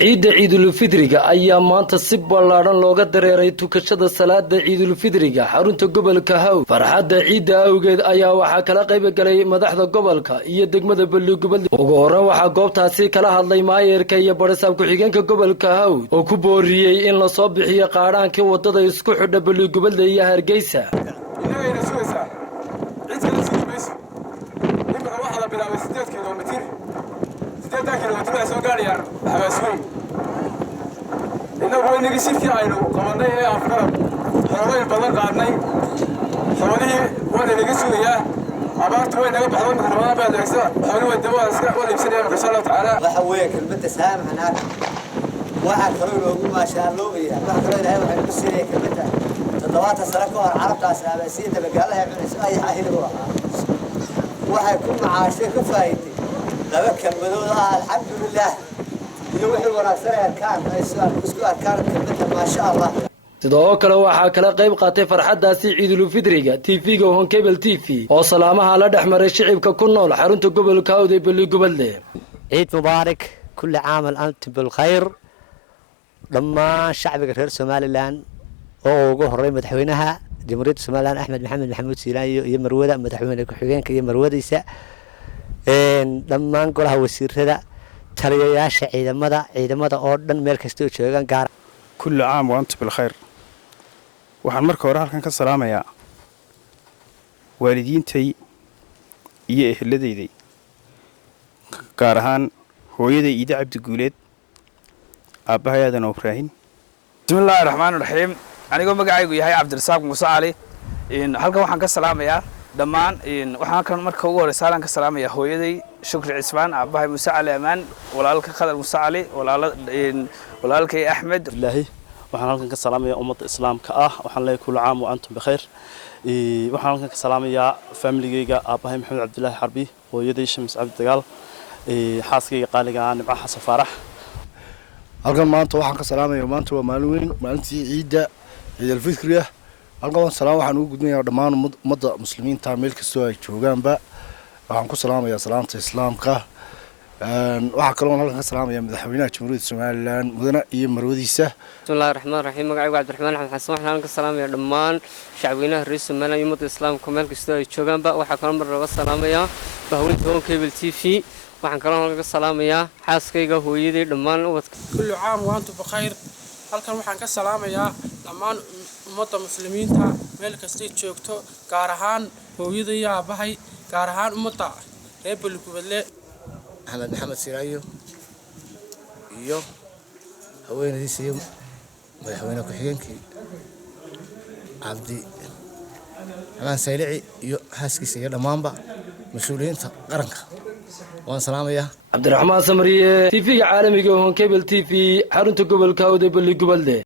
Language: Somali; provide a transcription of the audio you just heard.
ciida ciidulfidriga ayaa maanta si ballaaran looga dareeray tukashada salaada ciidulfidriga xarunta gobolka Haw. Farxadda ciida awgeed ayaa waxaa kala qayb galay madaxda gobolka iyo degmada Balugubadle. Ugu horreyn waxaa goobtaasi kala hadlay maayirka iyo barisaab ku-xigeenka gobolka Haw oo ku booriyay in la soo bixiyo qaadhaankii wadada isku xidha Balugubadle iyo Hargeysa. إنه نجي سيفتي عينه طبعاً إيه أفكار حوالي البلد قعدناي حوالي وأنا نجي سويا عبارة وين نجيب حوالي من حوالي بعد الأجزاء حوالي الدواء أسكت ولا يبصير إن شاء الله تعالى وحويك البنت سام هناك واحد خلوه يقول ما شاء الله وياه واحد خلوه ده واحد يبصير هيك البنت تضوات السرقة والعرب تاس بسيط بقالها يعني أي حاجة يروح واحد يكون معاه شيء كفايتي لا بكر بدون الحمد لله sidoo kale waxaa kala qayb qaatay farxadaasi ciidulfidriga TV-ga Honkebel TV oo salaamaha la dhaxmaray shicibka ku nool xarunta gobolka Haw ee Balugubadle. ciid mubaarak kulli caam antum bil khayr dhammaan shacbiga reer Somaliland oo ugu horeey madaxweynaha jamhuuriyadda Somaliland Axmed Maxamed Maxamuud Siilaayo iyo marwada madaxweynaha ku-xigeenka iyo marwadiisa dhammaan golaha wasiirada taliyayaasha ciidamada oo dhan meel kasta oo joogan gaar kulli caam wa antum bil khayr waxaan marka hore halkan ka salaamayaa waalidiintay iyo ehladayday gaar ahaan hooyaday Iida Cabdi Guuleed aabahay Aadan Ibrahim. bismillaahir rahmaanir rahiim anigoo magacaygu yahay Cabdirasaaq Muuse Cali halkan waxaan ka salaamayaa dhammaan waxaan kan marka ugu horeysa ka salaamayaa hooyaday Shukri Cismaan aabahay Muuse Cali Amaan walaalka Khadar Muuse Cali walaalkay Axmed Ilaahi waxaan halkan ka salaamayaa ummadda islaamka waxaan leeyahay kullu caam wa antum bikhair waxaan halkan ka salaamayaa familygayga aabahay Maxamed Cabdullaahi Xarbi hooyaday Shams Cabdi Dagaal xaaskayga qaaliga Nimco Xasan Faarax halkan maanta waxaan ka salaamayaa maanta waa maalin weyn maalintii ciida ciidulfidriga halkan salaam waxaan ugu gudbinayaa dhammaan ummadda muslimiinta meel kasta ay joogaanba waxaan ku salaamayaa salaanta islaamka waxa kale oo halkan ka salaamayaa madaxweynaha jamhuuriyadda Somaliland mudane iyo marwadiisa. bismillaahir rahmaanir rahiim magacaygu Cabdiraxmaan Axmed Xasan waxaan ka salaamayaa dhammaan shacabweynaha reer Somaliland iyo ummadda islaamka meel kasta ay joogaanba waxa kale mar laga salaamayaa bahweynta Honkebel TV waxaan kale oo laga salaamayaa xaaskayga hooyaday dhammaan ubadka kullu caam wa antum bikhair halkan waxaan ka salaamayaa dhammaan ummadda muslimiinta meel kasta ay joogto gaar ahaan hooyaday iyo aabahay gaar ahaan ummadda reer Balugubadle Axmed Maxamed Siilaayo iyo haweenaydiisa iyo madaxweynaha ku-xigeenkii Cabdi Amaan Saylici iyo xaaskiisa iyo dhammaanba mas'uuliyiinta qaranka waan salaamayaa. Cabdiraxmaan Samariye TV-ga caalamiga Honkebel TV xarunta gobolka Haw ee Balugubadle.